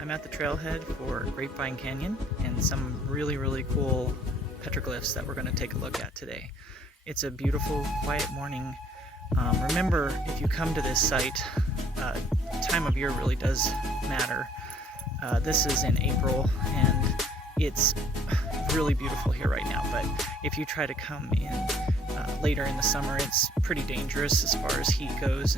I'm at the trailhead for Grapevine Canyon and some really cool petroglyphs that we're going to take a look at today. It's a beautiful, quiet morning. Remember, if you come to this site, time of year really does matter. This is in April and it's really beautiful here right now, but if you try to come in later in the summer, it's pretty dangerous as far as heat goes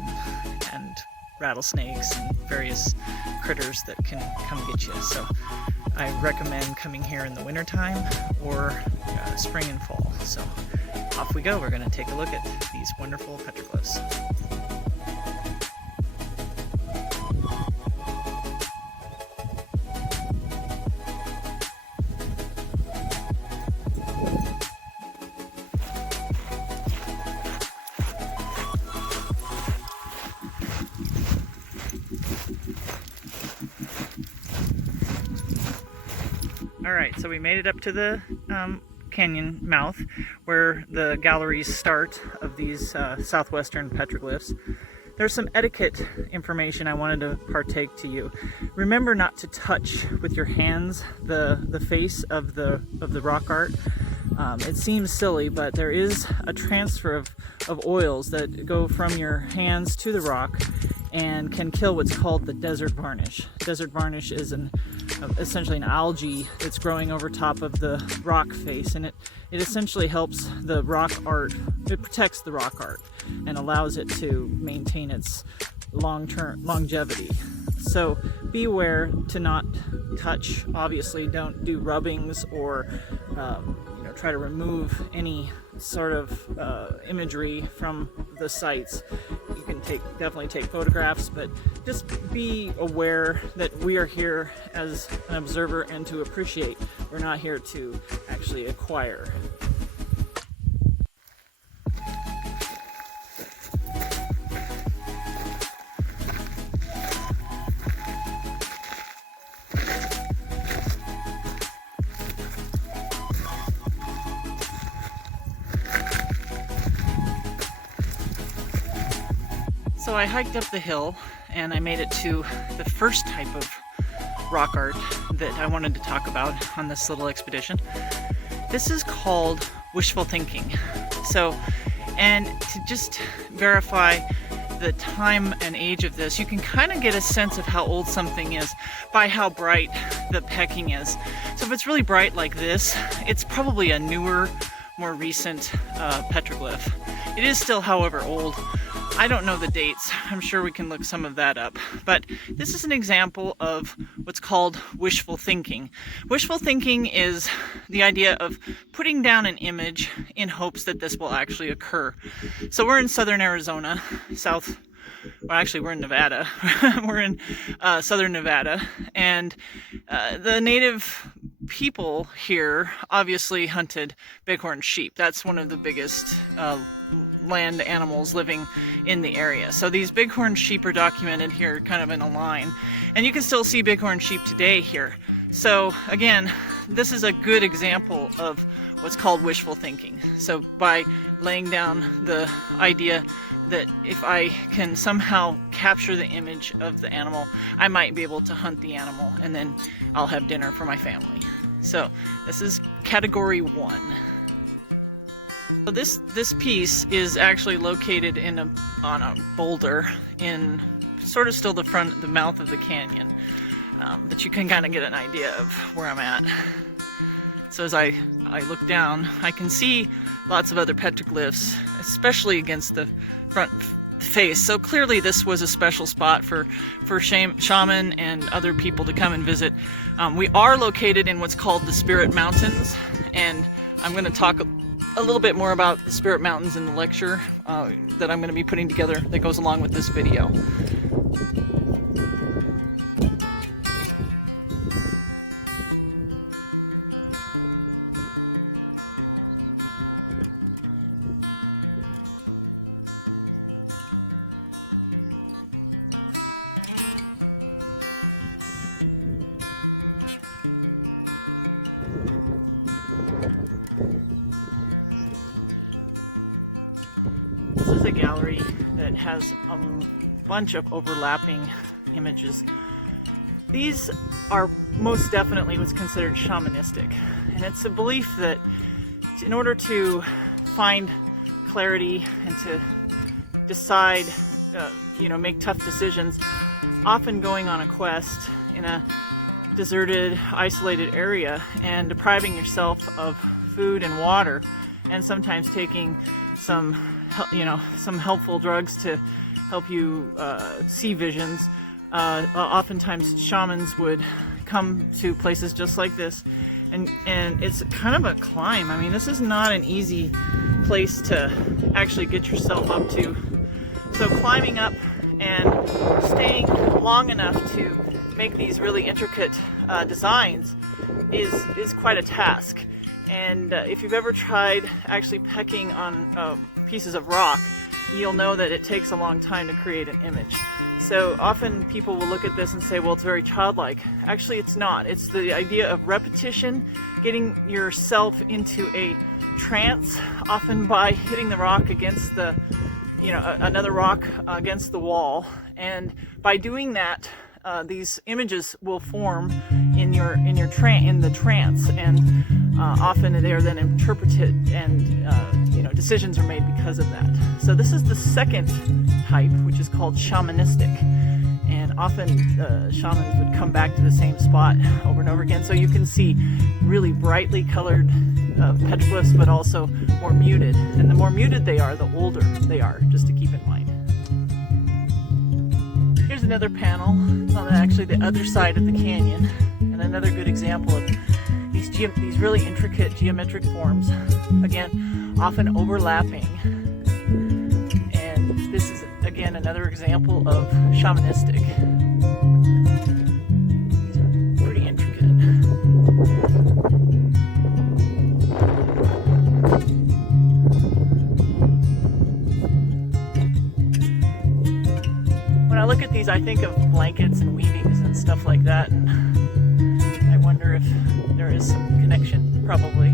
and rattlesnakes and various critters that can come get you. So I recommend coming here in the wintertime or spring and fall. So off we go. We're going to take a look at these wonderful petroglyphs. Alright, so we made it up to the canyon mouth where the galleries start of these Southwestern petroglyphs. There's some etiquette information I wanted to partake to you. Remember not to touch with your hands the face of the rock art. It seems silly, but there is a transfer of oils that go from your hands to the rock and can kill what's called the desert varnish. Desert varnish is essentially an algae that's growing over top of the rock face, and it essentially helps the rock art, it protects the rock art and allows it to maintain its long-term longevity. So be aware to not touch. Obviously don't do rubbings or try to remove any sort of imagery from the sites. You can definitely take photographs, but just be aware that we are here as an observer and to appreciate. We're not here to actually acquire. So I hiked up the hill and I made it to the first type of rock art that I wanted to talk about on this little expedition. This is called Wishful Thinking. And to just verify the time and age of this, you can kind of get a sense of how old something is by how bright the pecking is. So if it's really bright like this, it's probably a newer, more recent petroglyph. It is still, however, old. I don't know the dates. I'm sure we can look some of that up. But this is an example of what's called wishful thinking. Wishful thinking is the idea of putting down an image in hopes that this will actually occur. So we're in southern Arizona, we're in Nevada. We're in southern Nevada, and the native people here obviously hunted bighorn sheep. That's one of the biggest land animals living in the area. So these bighorn sheep are documented here kind of in a line, and you can still see bighorn sheep today here. So again, this is a good example of what's called wishful thinking. So by laying down the idea that if I can somehow capture the image of the animal, I might be able to hunt the animal and then I'll have dinner for my family. So this is category 1. So this piece is actually located on a boulder in sort of still the mouth of the canyon, but you can kind of get an idea of where I'm at. So as I look down, I can see lots of other petroglyphs, especially against the front face. So clearly this was a special spot for shaman and other people to come and visit. We are located in what's called the Spirit Mountains, and I'm going to talk a little bit more about the Spirit Mountains in the lecture that I'm going to be putting together that goes along with this video. This is a gallery that has a bunch of overlapping images. These are most definitely what's considered shamanistic, and it's a belief that in order to find clarity and to decide, make tough decisions, often going on a quest in a deserted, isolated area and depriving yourself of food and water, and sometimes taking some helpful drugs to help you see visions. Oftentimes shamans would come to places just like this, and it's kind of a climb. I mean, this is not an easy place to actually get yourself up to. So climbing up and staying long enough to make these really intricate designs is quite a task. And if you've ever tried actually pecking on pieces of rock, you'll know that it takes a long time to create an image. So often people will look at this and say, well, it's very childlike. Actually, it's not. It's the idea of repetition, getting yourself into a trance, often by hitting the rock against the, another rock against the wall. And by doing that, these images will form in the trance, and often they are then interpreted, and decisions are made because of that. So this is the second type, which is called shamanistic, and often shamans would come back to the same spot over and over again. So you can see really brightly colored petroglyphs, but also more muted, and the more muted they are, the older they are, just to keep in mind. Here's another panel. It's on actually the other side of the canyon, and another good example of these really intricate geometric forms, again, often overlapping. And this is, again, another example of shamanistic. These are pretty intricate. When I look at these, I think of blankets and weavings and stuff like that, and I wonder if there is some connection, probably.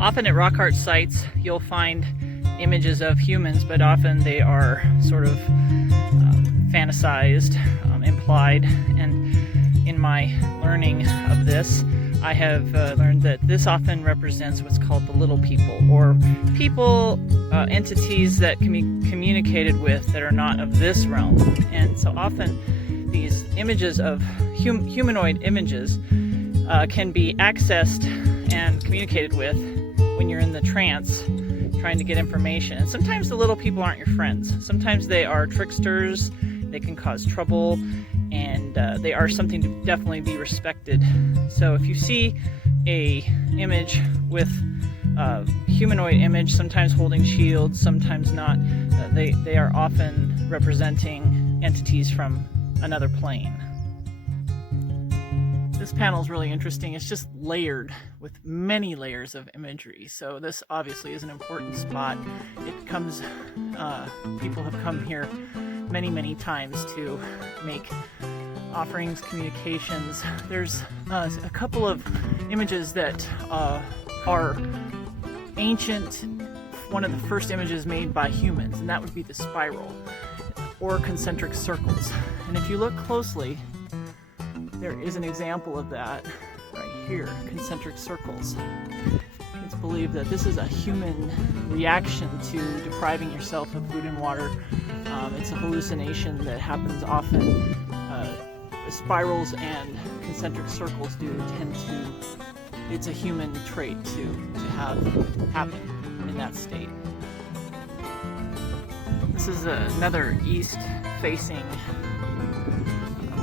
Often at rock art sites, you'll find images of humans, but often they are sort of fantasized, implied. And in my learning of this, I have learned that this often represents what's called the little people, or people, entities that can be communicated with that are not of this realm. And so often these images of humanoid images can be accessed and communicated with when you're in the trance trying to get information. And sometimes the little people aren't your friends. Sometimes they are tricksters, they can cause trouble, and they are something to definitely be respected. So if you see a image with a humanoid image, sometimes holding shields, sometimes not, they are often representing entities from another plane. This panel is really interesting. It's just layered with many layers of imagery. So this obviously is an important spot. It comes, people have come here many, many times to make offerings, communications. There's a couple of images that are ancient, one of the first images made by humans, and that would be the spiral or concentric circles. And if you look closely, there is an example of that right here, concentric circles. It's believed that this is a human reaction to depriving yourself of food and water. It's a hallucination that happens often. Spirals and concentric circles do tend to, it's a human trait to have happen in that state. This is another east-facing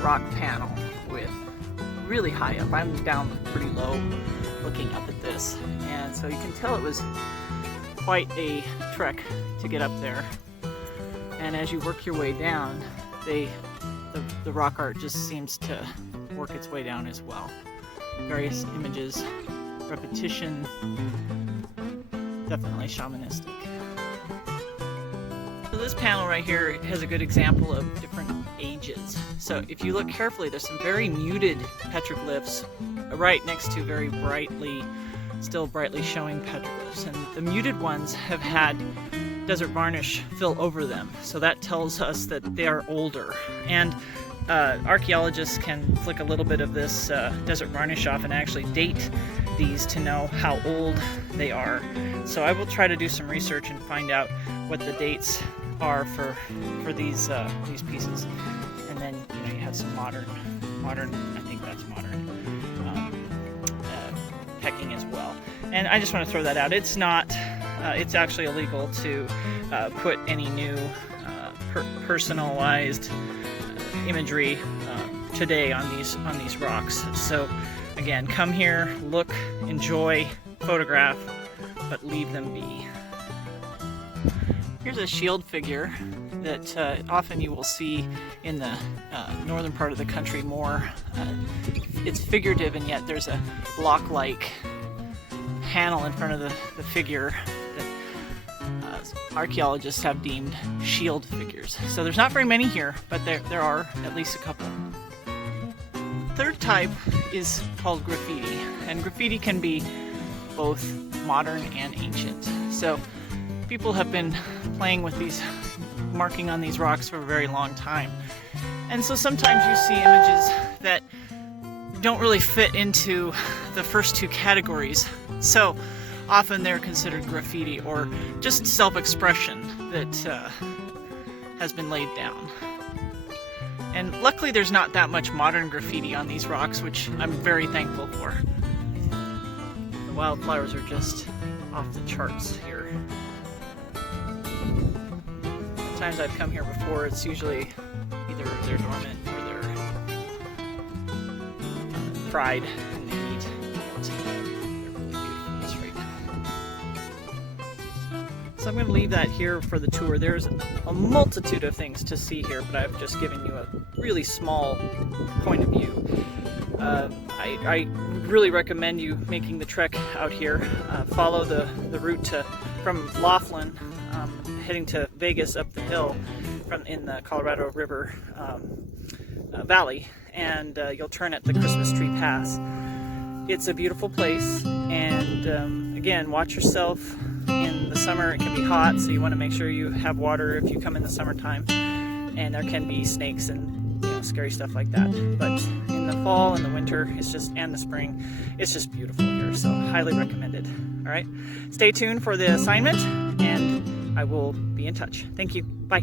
rock panel with really high up. I'm down pretty low looking up at this, and so you can tell it was quite a trek to get up there. And as you work your way down, the rock art just seems to work its way down as well. Various images, repetition, definitely shamanistic. So this panel right here has a good example of different ages. So if you look carefully, there's some very muted petroglyphs right next to very still brightly showing petroglyphs. And the muted ones have had desert varnish fill over them. So that tells us that they are older. And archaeologists can flick a little bit of this desert varnish off and actually date these to know how old they are. So I will try to do some research and find out what the dates are for these pieces. And then you have some modern, I think that's modern, pecking as well. And I just want to throw that out. It's not, it's actually illegal to put any new personalized imagery today on these rocks. So again, come here, look, enjoy, photograph, but leave them be. Here's a shield figure that often you will see in the northern part of the country more. It's figurative, and yet there's a block-like panel in front of the figure that archaeologists have deemed shield figures. So there's not very many here, but there are at least a couple. Third type is called graffiti, and graffiti can be both modern and ancient. So people have been playing with these, marking on these rocks for a very long time. And so sometimes you see images that don't really fit into the first two categories. So often they're considered graffiti or just self-expression that has been laid down. And luckily there's not that much modern graffiti on these rocks, which I'm very thankful for. The wildflowers are just off the charts here. Times I've come here before, it's usually either they're dormant or they're fried in the heat. They're really beautiful just right now. So I'm going to leave that here for the tour. There's a multitude of things to see here, but I've just given you a really small point of view. I really recommend you making the trek out here. Follow the route from Laughlin, heading to Vegas up the hill in the Colorado River Valley, and you'll turn at the Christmas Tree Pass. It's a beautiful place, and again, watch yourself. In the summer it can be hot, so you want to make sure you have water if you come in the summertime, and there can be snakes and scary stuff like that. But in the fall and the winter, and the spring, it's just beautiful here, so highly recommended. All right, stay tuned for the assignment, and I will be in touch. Thank you. Bye.